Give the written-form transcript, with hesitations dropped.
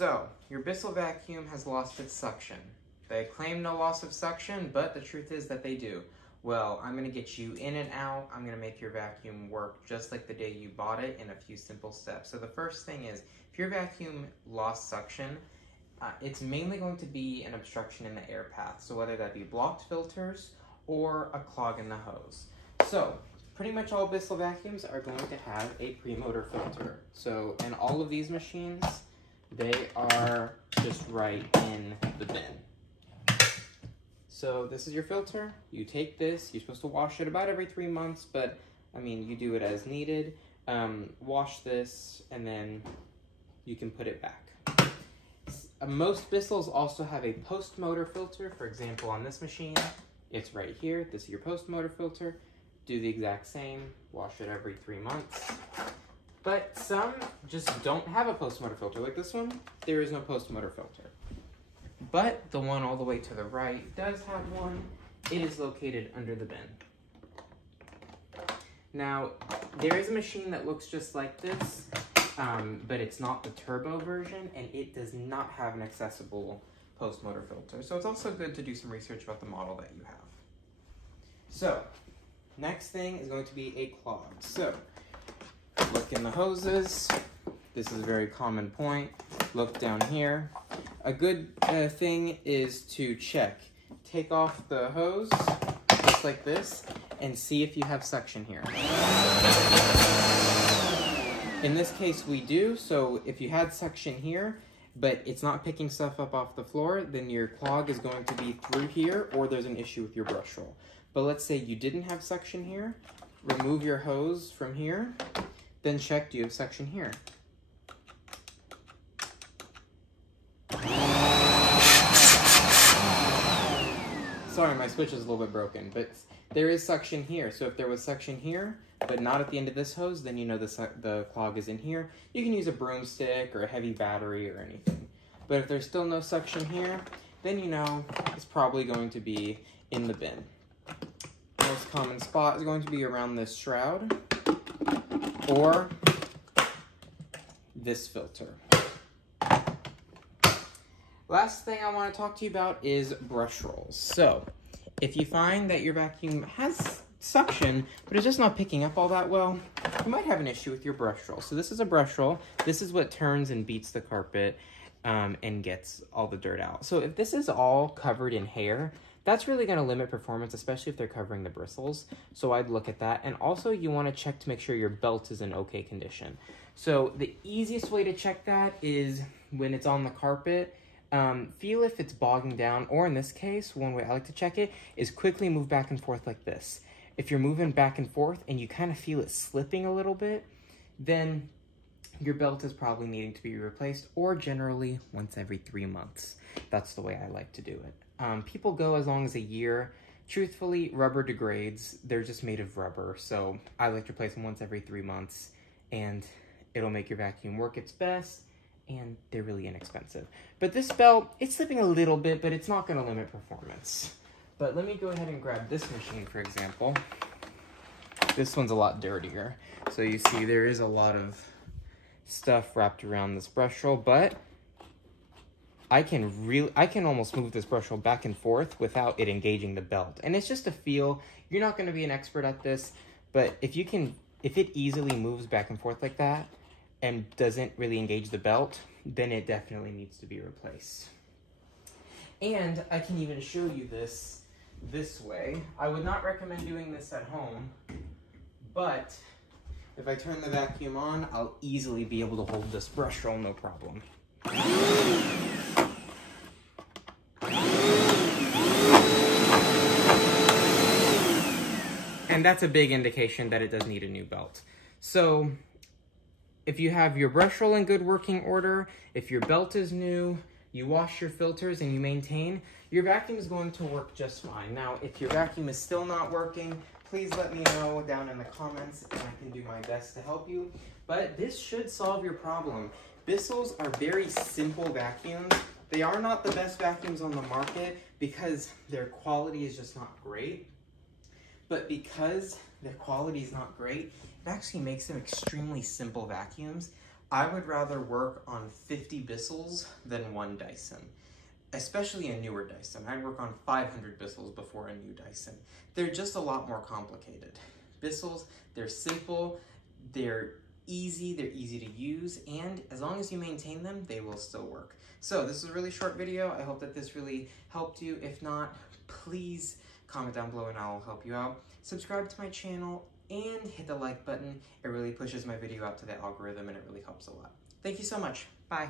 So, your Bissell vacuum has lost its suction. They claim no loss of suction, but the truth is that they do. Well, I'm going to get you in and out. I'm going to make your vacuum work just like the day you bought it in a few simple steps. So the first thing is, if your vacuum lost suction, it's mainly going to be an obstruction in the air path. So whether that be blocked filters or a clog in the hose. So pretty much all Bissell vacuums are going to have a premotor filter. So in all of these machines, they are just right in the bin. So this is your filter. You take this, you're supposed to wash it about every 3 months, but I mean, you do it as needed. Wash this, and then you can put it back. Most Bissells also have a post-motor filter. For example, on this machine, it's right here. This is your post-motor filter. Do the exact same, wash it every 3 months. But some just don't have a post-motor filter. Like this one, there is no post-motor filter. But the one all the way to the right does have one. It is located under the bin. Now, there is a machine that looks just like this, but it's not the turbo version, and it does not have an accessible post-motor filter. So it's also good to do some research about the model that you have. So, next thing is going to be a clog. So, look in the hoses. This is a very common point. Look down here. A good thing is to check. Take off the hose, just like this, and see if you have suction here. In this case, we do. So if you had suction here, but it's not picking stuff up off the floor, then your clog is going to be through here, or there's an issue with your brush roll. But let's say you didn't have suction here. Remove your hose from here, then check, do you have suction here? Sorry, my switch is a little bit broken, but there is suction here. So if there was suction here, but not at the end of this hose, then you know the clog is in here. You can use a broomstick or a heavy battery or anything. But if there's still no suction here, then you know it's probably going to be in the bin. Most common spot is going to be around this shroud or this filter. Last thing I want to talk to you about is brush rolls. So, if you find that your vacuum has suction, but it's just not picking up all that well, you might have an issue with your brush roll. So this is a brush roll. This is what turns and beats the carpet and gets all the dirt out. So if this is all covered in hair, that's really going to limit performance, especially if they're covering the bristles. So I'd look at that. And also you want to check to make sure your belt is in okay condition. So the easiest way to check that is when it's on the carpet. Feel if it's bogging down, or in this case, one way I like to check it is quickly move back and forth like this. If you're moving back and forth and you kind of feel it slipping a little bit, then your belt is probably needing to be replaced, or generally once every 3 months. That's the way I like to do it. People go as long as a year. Truthfully, rubber degrades. They're just made of rubber, so I like to replace them once every 3 months, and it'll make your vacuum work its best. And they're really inexpensive. But this belt, it's slipping a little bit, but it's not going to limit performance. But let me go ahead and grab this machine, for example. This one's a lot dirtier. So you see there is a lot of stuff wrapped around this brush roll, but I can almost move this brush roll back and forth without it engaging the belt. And it's just a feel. You're not going to be an expert at this, but if it easily moves back and forth like that, and doesn't really engage the belt, then it definitely needs to be replaced. And I can even show you this way. I would not recommend doing this at home, but if I turn the vacuum on, I'll easily be able to hold this brush roll, no problem. And that's a big indication that it does need a new belt. So, if you have your brush roll in good working order, if your belt is new, you wash your filters and you maintain, your vacuum is going to work just fine. Now, if your vacuum is still not working, please let me know down in the comments and I can do my best to help you. But this should solve your problem. Bissells are very simple vacuums. They are not the best vacuums on the market because their quality is just not great. But because their quality is not great, it actually makes them extremely simple vacuums, I would rather work on 50 Bissells than one Dyson, especially a newer Dyson. I'd work on 500 Bissells before a new Dyson. They're just a lot more complicated. Bissells, they're simple, they're easy to use, and as long as you maintain them, they will still work. So this is a really short video. I hope that this really helped you. If not, please comment down below and I'll help you out. Subscribe to my channel and hit the like button. It really pushes my video out to the algorithm and it really helps a lot. Thank you so much. Bye.